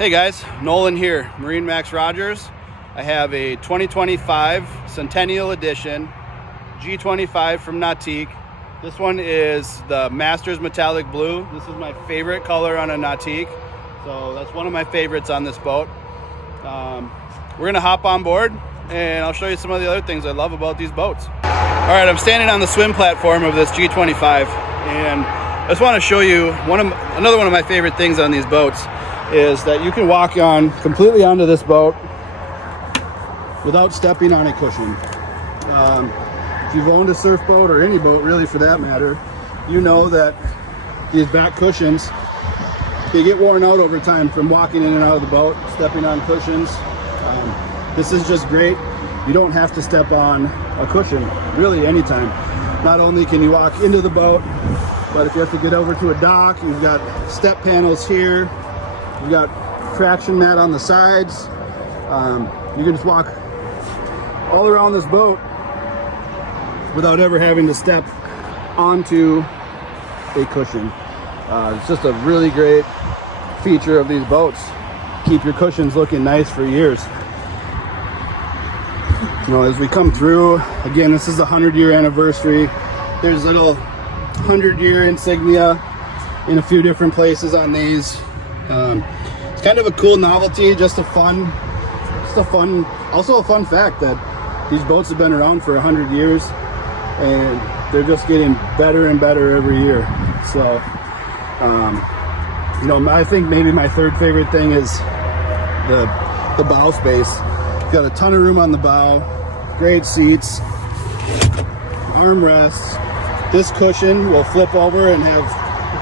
Hey guys, Nolan here, MarineMax Rogers. I have a 2025 Centennial Edition G25 from Nautique. This one is the Masters Metallic Blue. This is my favorite color on a Nautique, so that's one of my favorites on this boat. We're gonna hop on board and I'll show you some of the other things I love about these boats. All right, I'm standing on the swim platform of this G25 and I just want to show you another one of my favorite things on these boats is that you can walk on completely onto this boat without stepping on a cushion. If you've owned a surf boat or any boat really for that matter, you know that these back cushions, they get worn out over time from walking in and out of the boat, stepping on cushions. This is just great. You don't have to step on a cushion really anytime. Not only can you walk into the boat, but if you have to get over to a dock, you've got step panels here. You've got traction mat on the sides. You can just walk all around this boat without ever having to step onto a cushion. It's just a really great feature of these boats. Keep your cushions looking nice for years. You know, as we come through, again, this is the 100-year anniversary. There's little 100-year insignia in a few different places on these. It's kind of a cool novelty, also a fun fact that these boats have been around for 100 years and they're just getting better and better every year. So, you know, I think maybe my third favorite thing is the bow space. You've got a ton of room on the bow, great seats, armrests. This cushion will flip over and have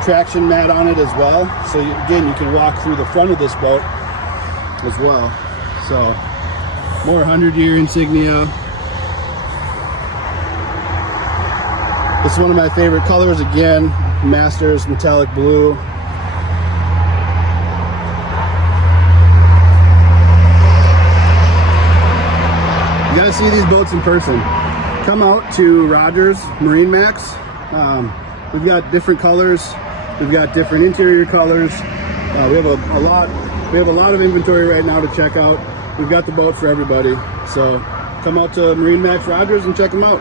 traction mat on it as well, so again you can walk through the front of this boat as well. So more 100-year insignia. This is one of my favorite colors, again, Masters Metallic Blue. You gotta see these boats in person. Come out to Rogers MarineMax. We've got different colors. We've got different interior colors. We have a lot of inventory right now to check out. We've got the boat for everybody. So come out to MarineMax Rogers and check them out.